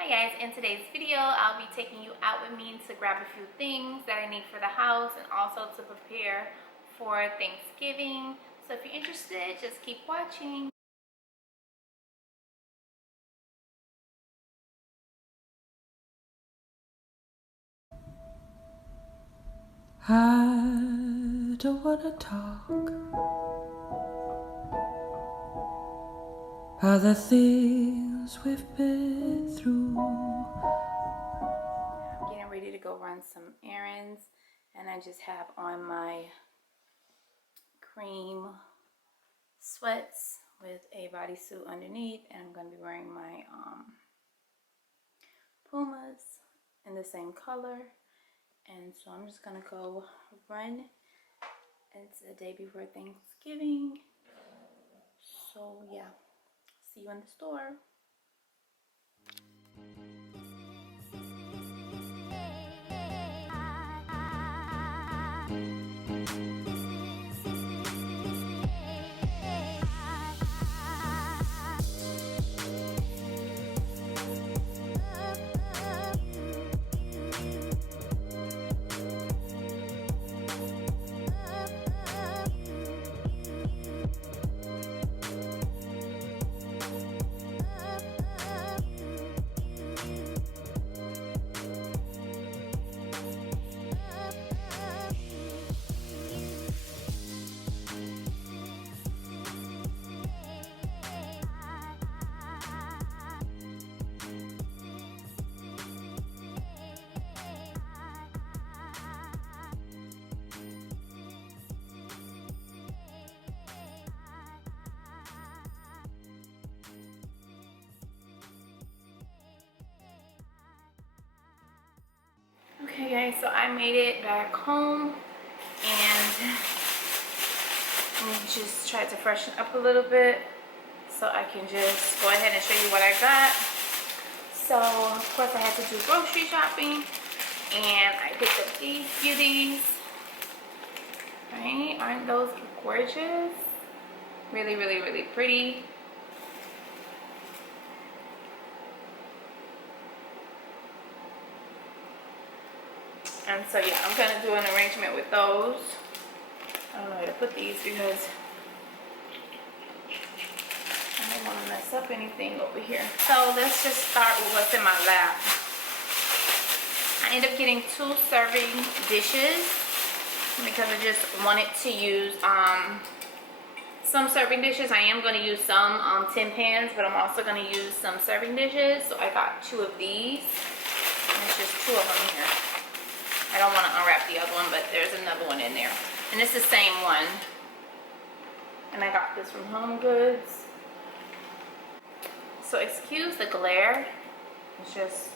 Hi guys, in today's video I'll be taking you out with me to grab a few things that I need for the house and also to prepare for Thanksgiving. So if you're interested, just keep watching. I don't wanna talk about the things we've been through. I'm getting ready to go run some errands and I just have on my cream sweats with a bodysuit underneath, and I'm going to be wearing my Pumas in the same color. And so I'm just gonna go run. It's the day before Thanksgiving, so yeah, see you in the store. Okay guys, so I made it back home and I just tried to freshen up a little bit so I can just go ahead and show you what I got. So of course I had to do grocery shopping and I picked up these beauties. Right? Aren't those gorgeous? Really, really, really pretty. And so yeah, I'm gonna do an arrangement with those. I don't know where to put these because I don't want to mess up anything over here. So let's just start with what's in my lap. I ended up getting 2 serving dishes because I just wanted to use some serving dishes. I am going to use some tin pans, but I'm also going to use some serving dishes. So I got 2 of these. And it's just 2 of them here. I don't want to unwrap the other one, but there's another one in there. And it's the same one. And I got this from HomeGoods. So excuse the glare. It's just,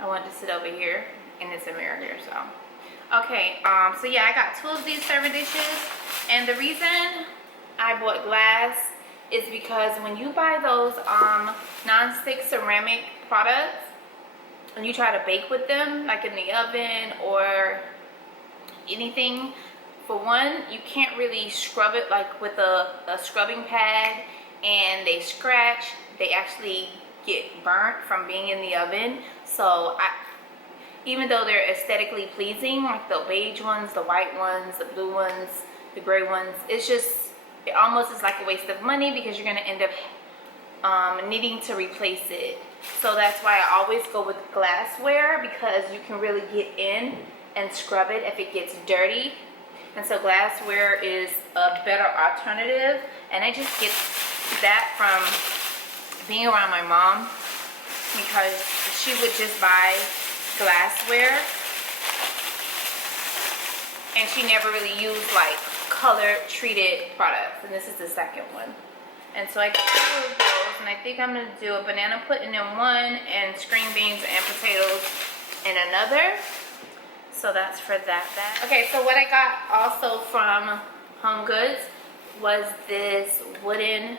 I wanted to sit over here and it's a mirror here, so. Okay, so yeah, I got 2 of these serving dishes. And the reason I bought glass is because when you buy those non-stick ceramic products, and you try to bake with them, like in the oven or anything, for one, you can't really scrub it like with a scrubbing pad, and they scratch. They actually get burnt from being in the oven. So even though they're aesthetically pleasing, like the beige ones, the white ones, the blue ones, the gray ones, it almost is like a waste of money because you're gonna end up needing to replace it. So that's why I always go with glassware, because you can really get in and scrub it if it gets dirty. And so glassware is a better alternative. And I just get that from being around my mom, because she would just buy glassware and she never really used like color treated products. And this is the second one. And so I got 2 of those, and I think I'm going to do a banana pudding in one and green beans and potatoes in another. So that's for that bag. Okay, so what I got also from HomeGoods was this wooden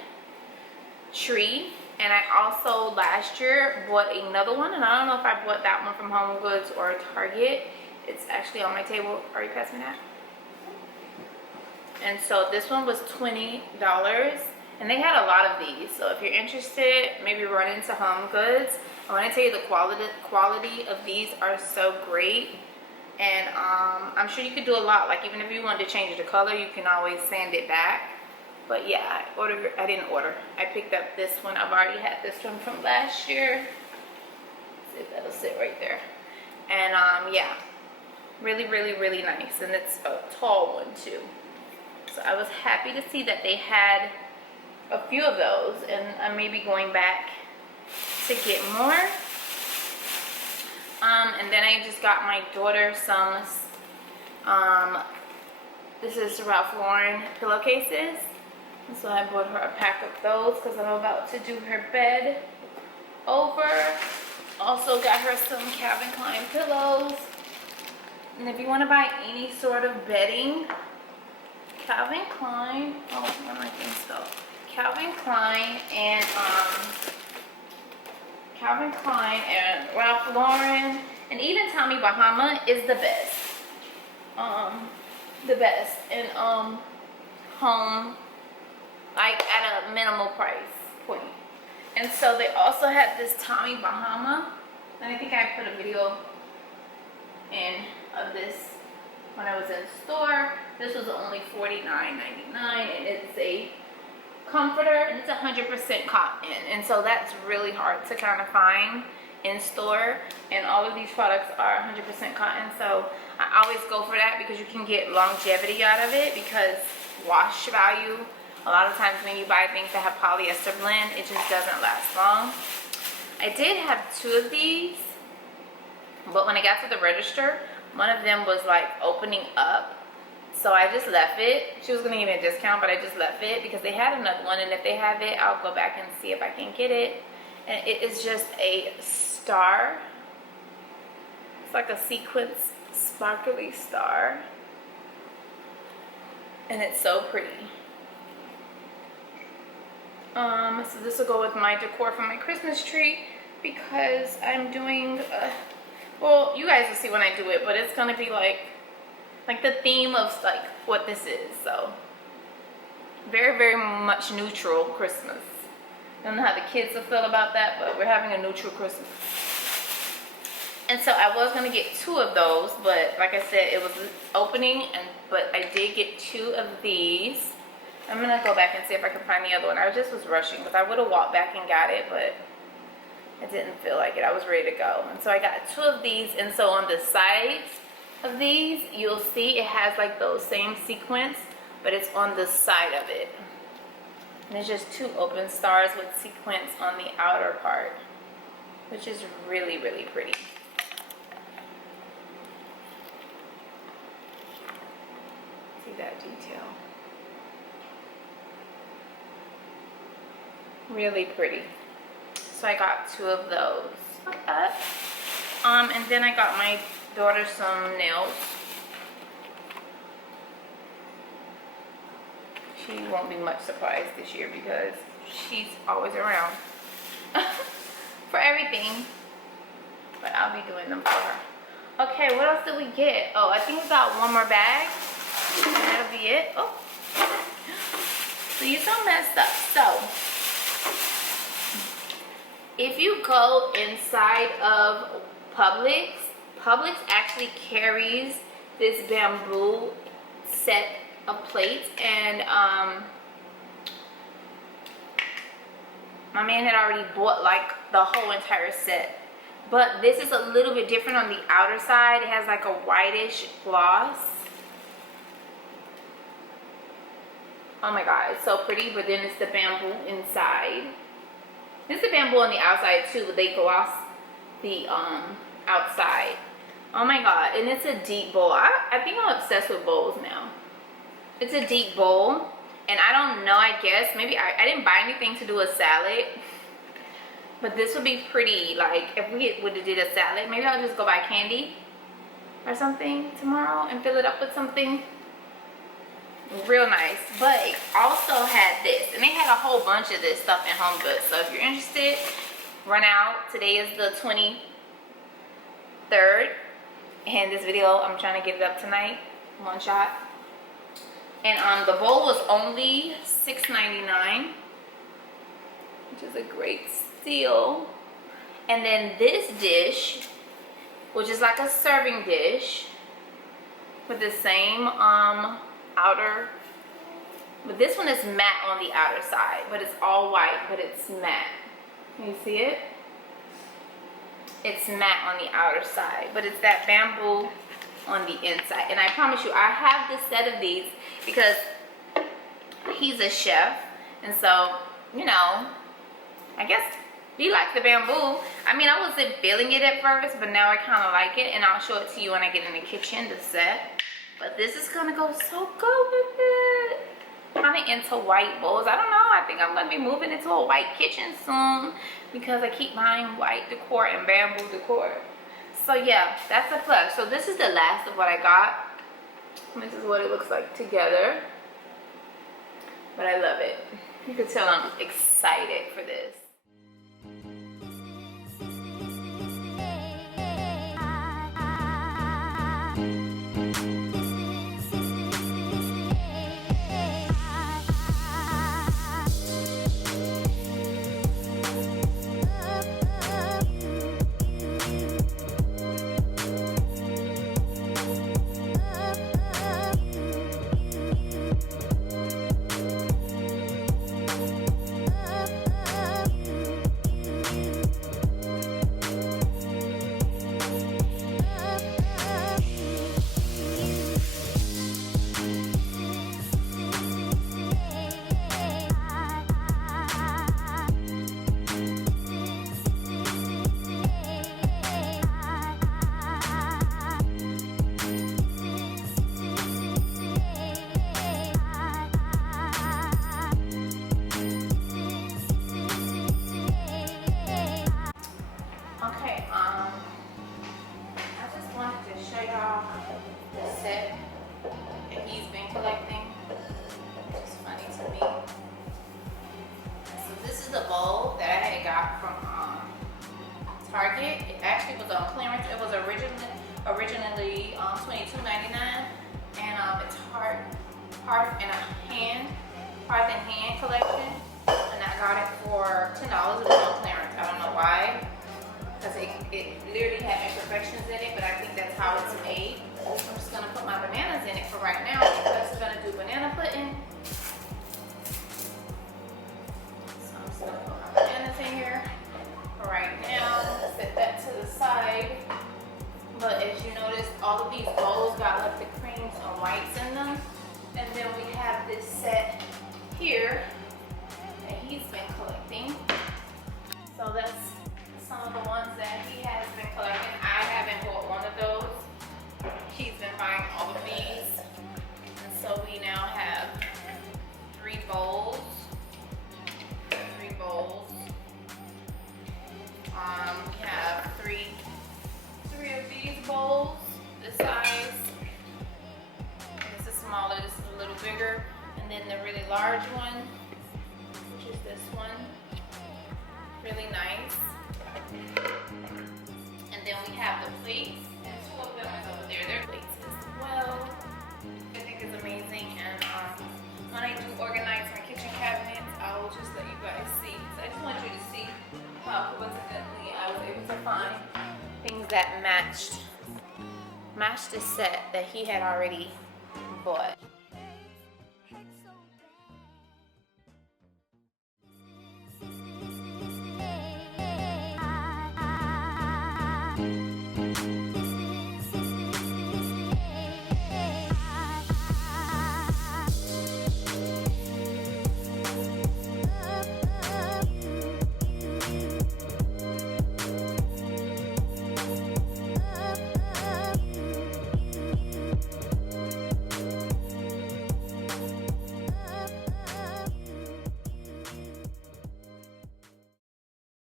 tree. And I also last year bought another one, and I don't know if I bought that one from HomeGoods or Target. It's actually on my table. Are you passing me that? And so this one was $20. And they had a lot of these, so if you're interested, maybe run into HomeGoods. I want to tell you the quality of these are so great. And I'm sure you could do a lot. Like even if you wanted to change the color, you can always sand it back. But yeah, I didn't order. I picked up this one. I've already had this one from last year. Let's see if that'll sit right there. And yeah, really, really, really nice. And it's a tall one too. So I was happy to see that they had a few of those, and I may be going back to get more. And then I just got my daughter some, this is Ralph Lauren pillowcases. And so I bought her a pack of those because I'm about to do her bed over. Also got her some Calvin Klein pillows. And if you want to buy any sort of bedding, Calvin Klein, oh, what am I thinking spelled? Calvin Klein and Ralph Lauren and even Tommy Bahama is the best. The best in home, like at a minimal price point. And so they also had this Tommy Bahama, and I think I put a video in of this when I was in store. This was only $49.99, and it's a comforter, and it's 100% cotton, and so that's really hard to kind of find in store, and all of these products are 100% cotton, so I always go for that because you can get longevity out of it, because wash value, a lot of times when you buy things that have polyester blend, it just doesn't last long. I did have 2 of these, but when I got to the register, one of them was like opening up. So I just left it. She was gonna give me a discount, but I just left it because they had another one, and if they have it, I'll go back and see if I can get it. And it is just a star. It's like a sequence sparkly star. And it's so pretty. So this will go with my decor for my Christmas tree because I'm doing, well, you guys will see when I do it, but it's gonna be like the theme of like what this is. So very, very much neutral Christmas. I don't know how the kids will feel about that, but we're having a neutral Christmas. And so I was gonna get 2 of those, but like I said, it was opening, but I did get 2 of these. I'm gonna go back and see if I can find the other one. I just was rushing because I would have walked back and got it, but I didn't feel like it. I was ready to go. And so I got 2 of these, and so on the sides of these, you'll see it has like those same sequence, but it's on the side of it. And it's just 2 open stars with sequence on the outer part, which is really, really pretty. See that detail? Really pretty. So I got 2 of those. Like that. And then I got my daughter some nails. She won't be much surprised this year because she's always around for everything. But I'll be doing them for her. Okay, what else did we get? Oh, I think we got one more bag. And that'll be it. Oh. So you're so messed up. So if you go inside of Publix actually carries this bamboo set of plates, and my man had already bought like the whole entire set, but this is a little bit different on the outer side. It has like a whitish gloss. Oh my god, it's so pretty, but then it's the bamboo inside. It's the bamboo on the outside too, but they gloss the outside. Oh my god, and it's a deep bowl. I think I'm obsessed with bowls now. It's a deep bowl, and I don't know, I guess maybe I didn't buy anything to do a salad, but this would be pretty. Like if we would have did a salad, maybe I'll just go buy candy or something tomorrow and fill it up with something real nice. But it also had this, and they had a whole bunch of this stuff in HomeGoods, so if you're interested, run out. Today is the 23rd, and this video I'm trying to get it up tonight, one shot. And the bowl was only $6.99, which is a great steal. And then this dish, which is like a serving dish with the same outer, but this one is matte on the outer side, but it's all white, but it's matte. Can you see it? It's matte on the outer side, but it's that bamboo on the inside. And I promise you, I have this set of these because he's a chef, and so, you know, I guess he likes the bamboo. I mean, I wasn't feeling it at first, but now I kind of like it, and I'll show it to you when I get in the kitchen, the set. But this is gonna go so good with it. I'm kind of into white bowls. I don't know, I think I'm gonna be moving into a white kitchen soon because I keep buying white decor and bamboo decor. So yeah, that's a plus. So this is the last of what I got. This is what it looks like together. But I love it. You can tell I'm excited for this. Target. It actually was on clearance. It was originally $22.99, and it's hearth and hand collection, and I got it for $10. It was on clearance. I don't know why, because it literally had imperfections in it, but I think that's how it's made. I'm just gonna put my bananas in it for right now because we're gonna do banana pudding. So I'm just gonna put my bananas in here right now, set that to the side. But as you notice, all of these bowls got like the creams and whites in them. And then we have this set here that he's been collecting. So that's some of the ones that he has been collecting. I haven't bought one of those. He's been buying all of these. And so we now have three bowls. We have three of these bowls, this size. And this is smaller, this is a little bigger. And then the really large one, which is this one, really nice. And then we have the plates, and two of them is over there. They're plates as well. I think it's amazing. And when I do organize my kitchen cabinets, I will just let you guys see. So I just want you to see how coincidentally I was able to find things that matched the set that he had already bought.